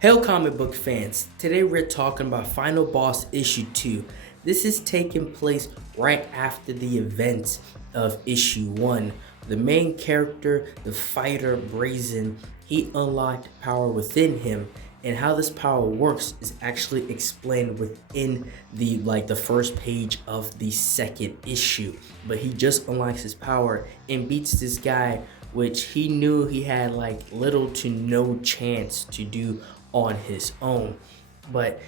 Hail comic book fans, today we're talking about Final Boss Issue 2. This is taking place right after the events of Issue 1. The main character, the fighter Brazen, he unlocked power within him, and how this power works is actually explained within the first page of the second issue. But he just unlocks his power and beats this guy, which he knew he had like little to no chance to do on his own. But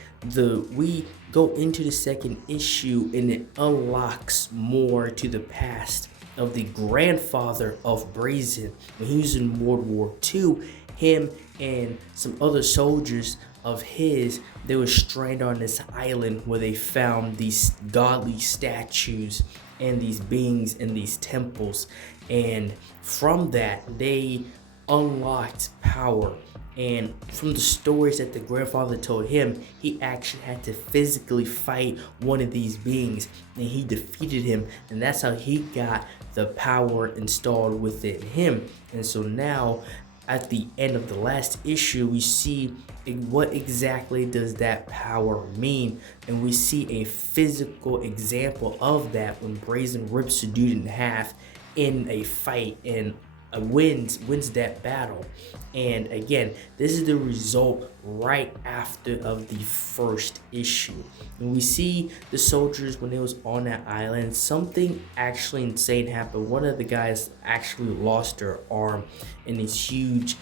we go into the second issue and it unlocks more to the past of the grandfather of Brazen. When he was in World War II, him and some other soldiers of his, they were stranded on this island where they found these godly statues and these beings in these temples, and from that they unlocked power. And from the stories that the grandfather told him, he actually had to physically fight one of these beings, and he defeated him, and that's how he got the power installed within him. And so now at the end of the last issue, we see what exactly does that power mean, and we see a physical example of that when Brazen rips the dude in half in a fight and wins that battle. And again, this is the result right after of the first issue. And we see the soldiers when they was on that island, something actually insane happened. One of the guys actually lost their arm and this huge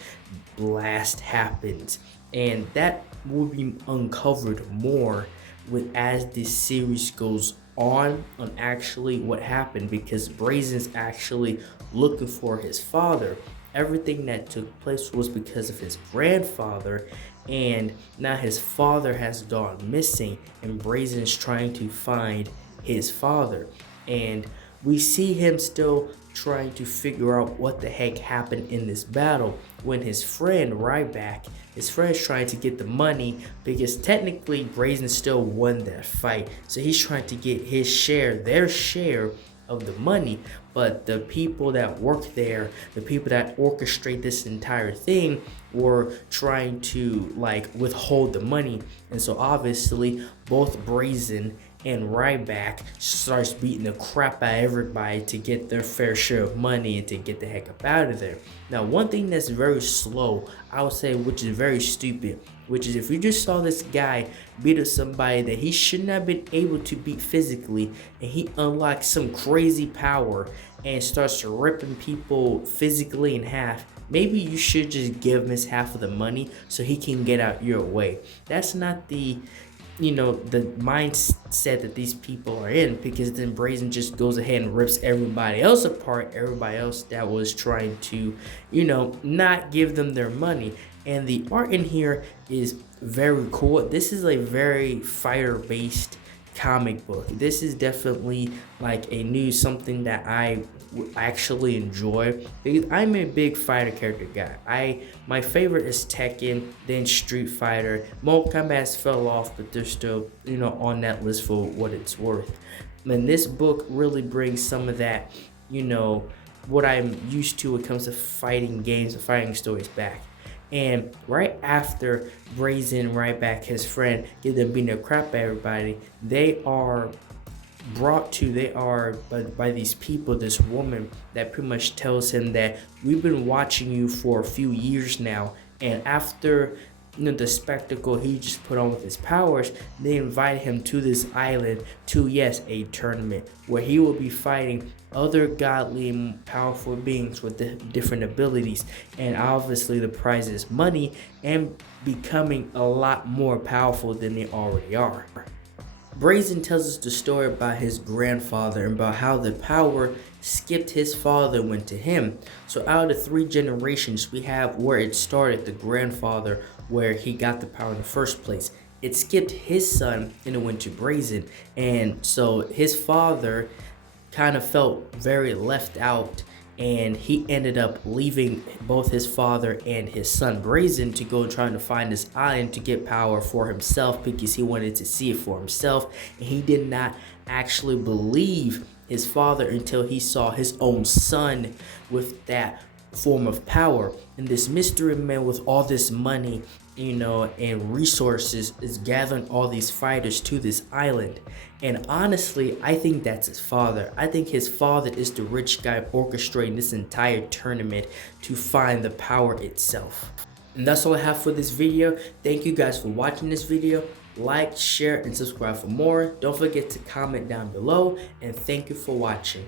blast happened, and that will be uncovered more with as this series goes on actually what happened, because Brazen's actually looking for his father. Everything that took place was because of his grandfather, and now his father has gone missing and Brazen's trying to find his father. And we see him still trying to figure out what the heck happened in this battle when his friend Ryback, his friend's trying to get the money, because technically Brazen still won that fight, so he's trying to get his share, their share of the money. But the people that work there, the people that orchestrate this entire thing, were trying to like withhold the money. And so obviously both Brazen and Ryback starts beating the crap out of everybody to get their fair share of money and to get the heck up out of there. Now, one thing that's very slow, I would say, which is very stupid, which is if you just saw this guy beat up somebody that he shouldn't have been able to beat physically, and he unlocks some crazy power and starts ripping people physically in half, maybe you should just give him his half of the money so he can get out your way. That's not the the mindset that these people are in, because then Brazen just goes ahead and rips everybody else apart, everybody else that was trying to not give them their money. And the art in here is very cool. This is a very fighter based comic book. This is definitely like a new something that I actually enjoy, because I'm a big fighter character guy. My favorite is Tekken, then Street Fighter. Mortal Kombat fell off, but they're still on that list for what it's worth. And this book really brings some of that what I'm used to when it comes to fighting games and fighting stories back. And right after Brazen, Ryback, his friend, get them beating the crap out of everybody, they are by these people, this woman that pretty much tells him that we've been watching you for a few years now. And after the spectacle he just put on with his powers, they invited him to this island to, yes, a tournament where he will be fighting other godly and powerful beings with different abilities. And obviously the prize is money and becoming a lot more powerful than they already are. Brazen tells us the story about his grandfather and about how the power skipped his father and went to him. So out of the 3 generations, we have where it started, the grandfather, where he got the power in the first place. It skipped his son and it went to Brazen. And so his father kind of felt very left out, and he ended up leaving both his father and his son Brazen to go trying to find this island to get power for himself, because he wanted to see it for himself. And he did not actually believe his father until he saw his own son with that form of power. And this mystery man with all this money and resources is gathering all these fighters to this island. And honestly, I think that's his father. I think his father is the rich guy orchestrating this entire tournament to find the power itself. And that's all I have for this video. Thank you guys for watching this video. Like, share, and subscribe for more. Don't forget to comment down below, and thank you for watching.